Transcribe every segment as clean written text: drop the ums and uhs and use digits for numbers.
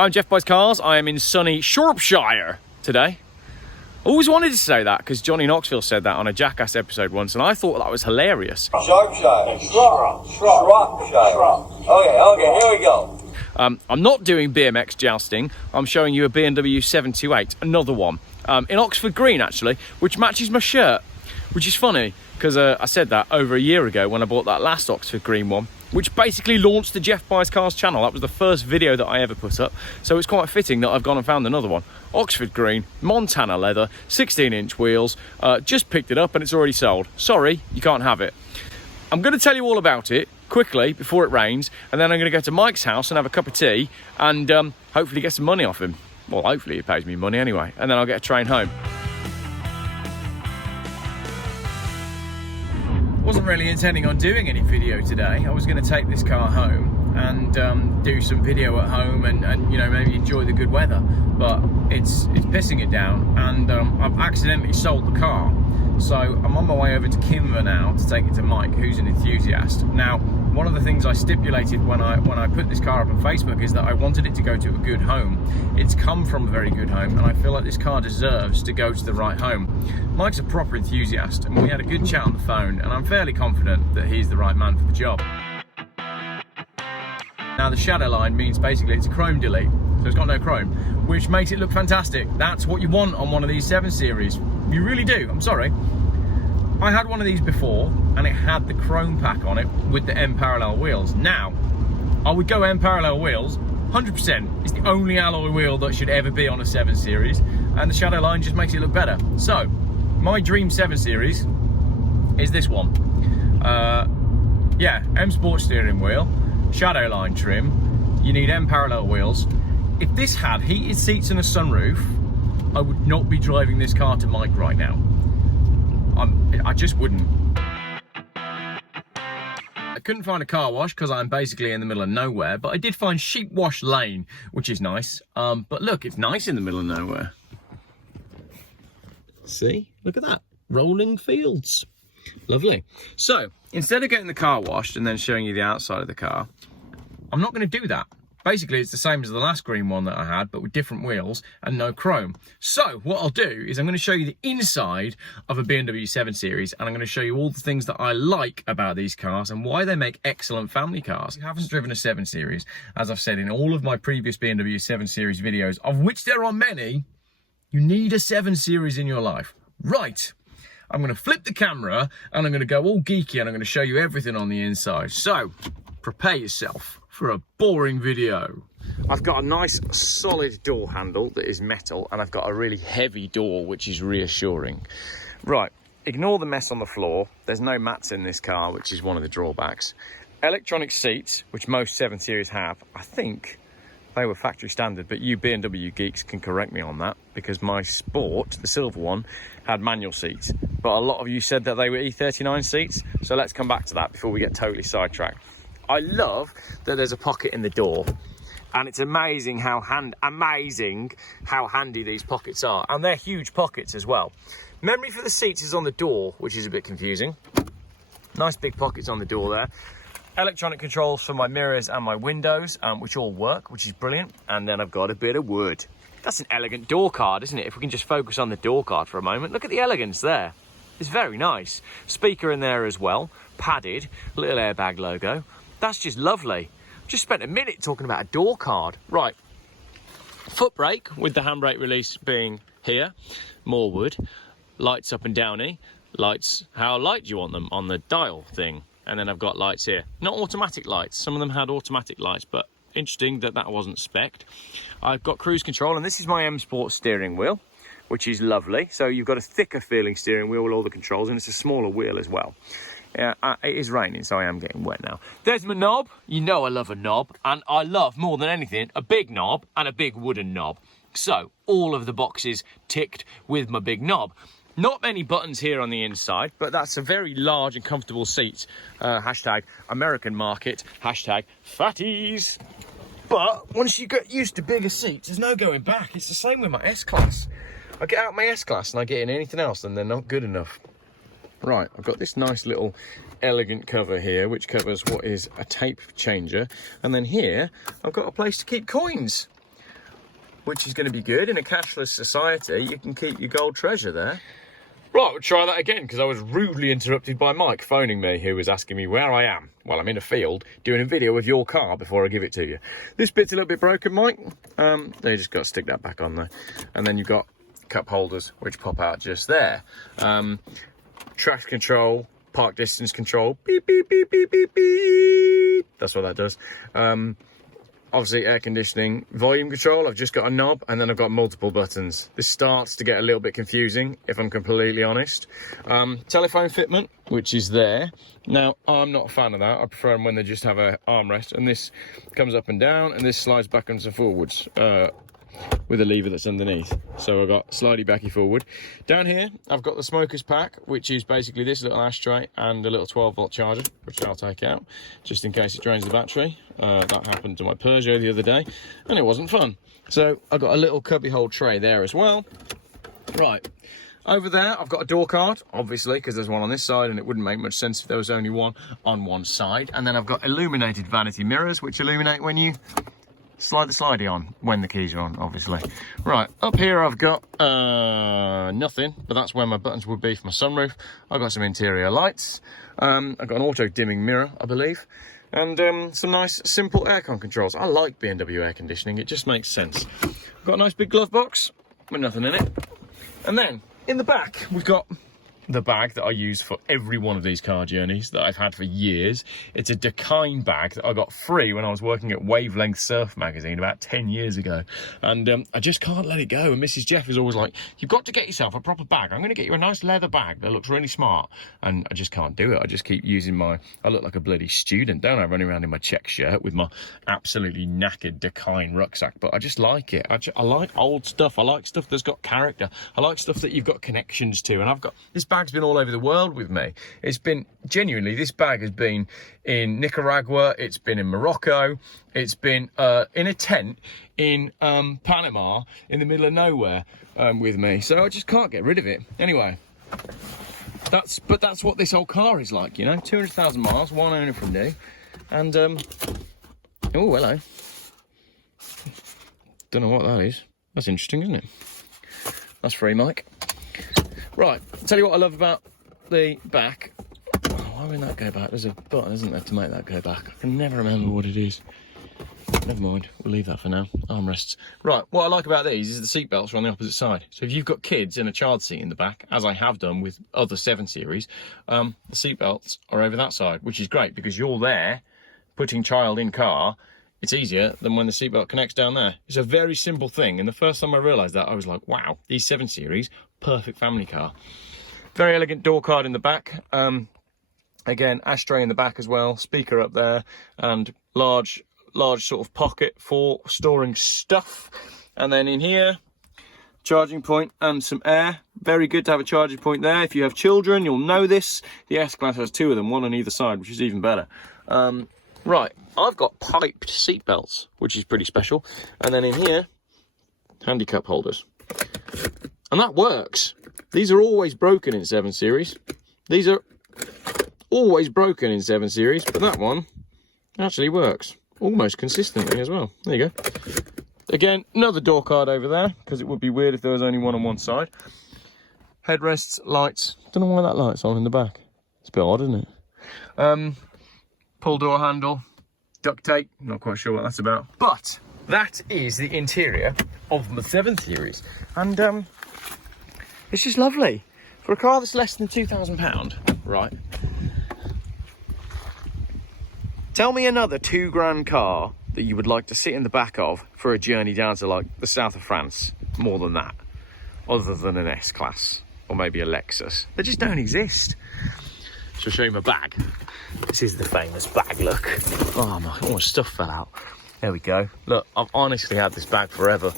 I'm Geoff Buys Cars. I am in sunny Shropshire today. Always wanted to say that because Johnny Knoxville said that on a Jackass episode once, and I thought that was hilarious. Shropshire. Okay, here we go. I'm not doing BMX jousting. I'm showing you a BMW 728, another one, in Oxford Green actually, which matches my shirt, which is funny because I said that over a year ago when I bought that last Oxford Green one, which basically launched the Geoff Buys Cars channel. That was the first video that I ever put up, so it's quite fitting that I've gone and found another one. Oxford Green, Montana leather, 16-inch wheels, just picked it up and it's already sold. Sorry, you can't have it. I'm going to tell you all about it quickly before it rains, and then I'm going to go to Mike's house and have a cup of tea and hopefully get some money off him. Well, hopefully he pays me money anyway, and then I'll get a train home. Wasn't really intending on doing any video today. I was going to take this car home and do some video at home and you know, maybe enjoy the good weather, but it's pissing it down, and I've accidentally sold the car. So I'm on my way over to Kimber now to take it to Mike, who's an enthusiast. Now, one of the things I stipulated when I put this car up on Facebook is that I wanted it to go to a good home. It's come from a very good home, and I feel like this car deserves to go to the right home. Mike's a proper enthusiast, and we had a good chat on the phone, and I'm fairly confident that he's the right man for the job. Now, the shadow line means basically it's a chrome delete, so it's got no chrome, which makes it look fantastic. That's what you want on one of these 7 Series. You really do, I'm sorry. I had one of these before, and it had the chrome pack on it with the M parallel wheels. Now, I would go M parallel wheels, 100%. It's the only alloy wheel that should ever be on a 7 Series, and the shadow line just makes it look better. So, my dream 7 Series is this one. Yeah, M Sport steering wheel, shadow line trim, you need M parallel wheels. If this had heated seats and a sunroof, I would not be driving this car to Mike right now. I just wouldn't. I couldn't find a car wash because I'm basically in the middle of nowhere, but I did find Sheep Wash Lane, which is nice. But look, it's nice in the middle of nowhere. See, look at that, rolling fields. Lovely. So, instead of getting the car washed and then showing you the outside of the car, I'm not going to do that. Basically, it's the same as the last green one that I had, but with different wheels and no chrome. So what I'll do is I'm going to show you the inside of a BMW 7 Series, and I'm going to show you all the things that I like about these cars and why they make excellent family cars. If you haven't driven a 7 Series, as I've said in all of my previous BMW 7 Series videos, of which there are many, you need a 7 Series in your life. Right. I'm going to flip the camera and I'm going to go all geeky and I'm going to show you everything on the inside. So, prepare yourself for a boring video. I've got a nice solid door handle that is metal, and I've got a really heavy door which is reassuring. Right, ignore the mess on the floor. There's no mats in this car, which is one of the drawbacks. Electronic seats, which most 7 Series have. I think they were factory standard, but you BMW geeks can correct me on that, because my Sport, the silver one, had manual seats. But a lot of you said that they were E39 seats, so let's come back to that before we get totally sidetracked. I love that there's a pocket in the door, and it's amazing how handy these pockets are, and they're huge pockets as well. Memory for the seats is on the door, which is a bit confusing. Nice big pockets on the door there. Electronic controls for my mirrors and my windows, which all work, which is brilliant. And then I've got a bit of wood. That's an elegant door card, isn't it? If we can just focus on the door card for a moment. Look at the elegance there. It's very nice. Speaker in there as well, padded, little airbag logo. That's just lovely. Just spent a minute talking about a door card. Right, foot brake with the handbrake release being here, more wood, lights up and downy, lights, how light do you want them on the dial thing? And then I've got lights here, not automatic lights. Some of them had automatic lights, but interesting that that wasn't spec'd. I've got cruise control, and this is my M Sport steering wheel, which is lovely. So you've got a thicker feeling steering wheel with all the controls, and it's a smaller wheel as well. Yeah, it is raining, so I am getting wet now. There's my knob. You know I love a knob, and I love, more than anything, a big knob and a big wooden knob. So, all of the boxes ticked with my big knob. Not many buttons here on the inside, but that's a very large and comfortable seat. Hashtag American market, hashtag fatties. But once you get used to bigger seats, there's no going back. It's the same with my S-Class. I get out my S-Class and I get in anything else, and they're not good enough. Right, I've got this nice little elegant cover here, which covers what is a tape changer. And then here, I've got a place to keep coins. which is going to be good. In a cashless society, you can keep your gold treasure there. Right, we'll try that again, because I was rudely interrupted by Mike phoning me, who was asking me where I am. Well, I'm in a field doing a video of your car before I give it to you. This bit's a little bit broken, Mike. You just got to stick that back on there. And then you've got cup holders, which pop out just there. Traction control, park distance control. Beep, beep, beep, beep, beep, beep. That's what that does. Obviously air conditioning, volume control, I've just got a knob and then I've got multiple buttons. This starts to get a little bit confusing, if I'm completely honest. Telephone fitment, which is there. Now, I'm not a fan of that. I prefer them when they just have a armrest, and this comes up and down and this slides backwards and forwards with a lever that's underneath. So I've got slidey backy forward. Down here, I've got the smoker's pack, which is basically this little ashtray and a little 12-volt charger, which I'll take out just in case it drains the battery. That happened to my Peugeot the other day, and it wasn't fun. So I've got a little cubbyhole tray there as well. Right, over there, I've got a door card, obviously, because there's one on this side, and it wouldn't make much sense if there was only one on one side. And then I've got illuminated vanity mirrors, which illuminate when you slide the slidey on, when the keys are on, obviously. Right, up here I've got nothing, but that's where my buttons would be for my sunroof. I've got some interior lights. I've got an auto dimming mirror, I believe. And some nice, simple aircon controls. I like BMW air conditioning, it just makes sense. I've got a nice big glove box with nothing in it. And then, in the back, we've got the bag that I use for every one of these car journeys that I've had for years. It's a Dakine bag that I got free when I was working at Wavelength Surf magazine about 10 years ago. And I just can't let it go. And Mrs. Geoff is always like, you've got to get yourself a proper bag. I'm going to get you a nice leather bag that looks really smart. And I just can't do it. I just keep using I look like a bloody student, don't I? Running around in my check shirt with my absolutely knackered Dakine rucksack. But I just like it. I like old stuff. I like stuff that's got character. I like stuff that you've got connections to. And I've got this bag's been all over the world with me. It's been, genuinely, this bag has been in Nicaragua, it's been in Morocco, it's been in a tent in Panama, in the middle of nowhere with me. So I just can't get rid of it. Anyway, that's what this old car is like, you know, 200,000 miles, one owner from new. And, oh, hello. Don't know what that is. That's interesting, isn't it? That's free, Mike. Right, I'll tell you what I love about the back. Oh, why won't that go back? There's a button, isn't there, to make that go back? I can never remember what it is. Never mind, we'll leave that for now. Armrests. Right, what I like about these is the seat belts are on the opposite side. So if you've got kids in a child seat in the back, as I have done with other 7 Series, the seat belts are over that side, which is great because you're there putting child in car. It's easier than when the seatbelt connects down there. It's a very simple thing, and the first time I realised that, I was like, wow, these 7 Series, perfect family car. Very elegant door card in the back. Again, ashtray in the back as well, speaker up there, and large sort of pocket for storing stuff. And then in here, charging point and some air. Very good to have a charging point there. If you have children, you'll know this. The S-Class has 2 of them, one on either side, which is even better. Right, I've got piped seat belts, which is pretty special. And then in here, handy cup holders. And that works. These are always broken in 7 Series. These are always broken in 7 Series, but that one actually works almost consistently as well. There you go. Again, another door card over there, because it would be weird if there was only one on one side. Headrests, lights. Don't know why that light's on in the back. It's a bit odd, isn't it? Pull door handle, duct tape, not quite sure what that's about. But that is the interior of the 7 Series. And it's just lovely. For a car that's less than £2,000, right? Tell me another £2,000 car that you would like to sit in the back of for a journey down to like the south of France, more than that, other than an S-Class or maybe a Lexus. They just don't exist. So I'll show you my bag. This is the famous bag look. Oh my, all my stuff fell out. There we go. Look, I've honestly had this bag forever.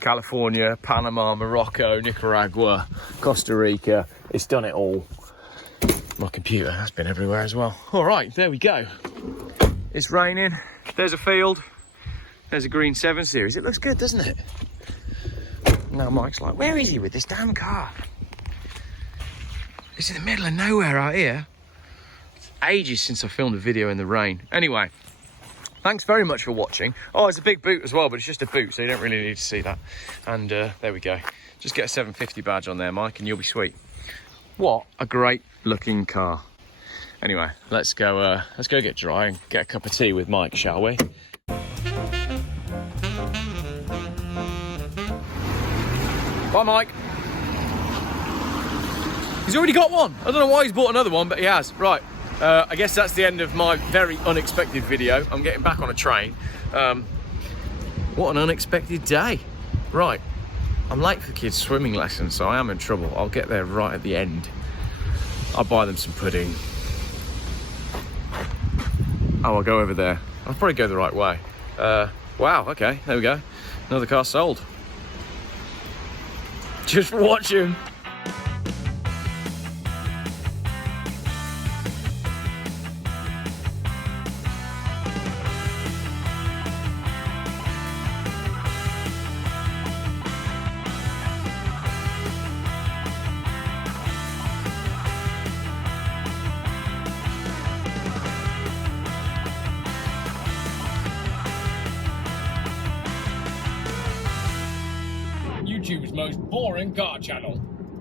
California, Panama, Morocco, Nicaragua, Costa Rica. It's done it all. My computer has been everywhere as well. All right, there we go. It's raining. There's a field. There's a green 7 Series. It looks good, doesn't it? Now Mike's like, where is he with this damn car? It's in the middle of nowhere out here. It's ages since I filmed a video in the rain. Anyway, Thanks very much for watching. Oh, it's a big boot as well, but it's just a boot, so you don't really need to see that. And there we go. Just get a 750 badge on there, Mike, and you'll be sweet. What a great looking car. Anyway, let's go get dry and get a cup of tea with Mike, shall we? Bye, Mike. He's already got one. I don't know why he's bought another one, but he has. Right, I guess that's the end of my very unexpected video. I'm getting back on a train. What an unexpected day. Right, I'm late for kids' swimming lessons, so I am in trouble. I'll get there right at the end. I'll buy them some pudding. Oh, I'll go over there. I'll probably go the right way. Wow, okay, there we go. Another car sold. Just for watching. YouTube's most boring car channel.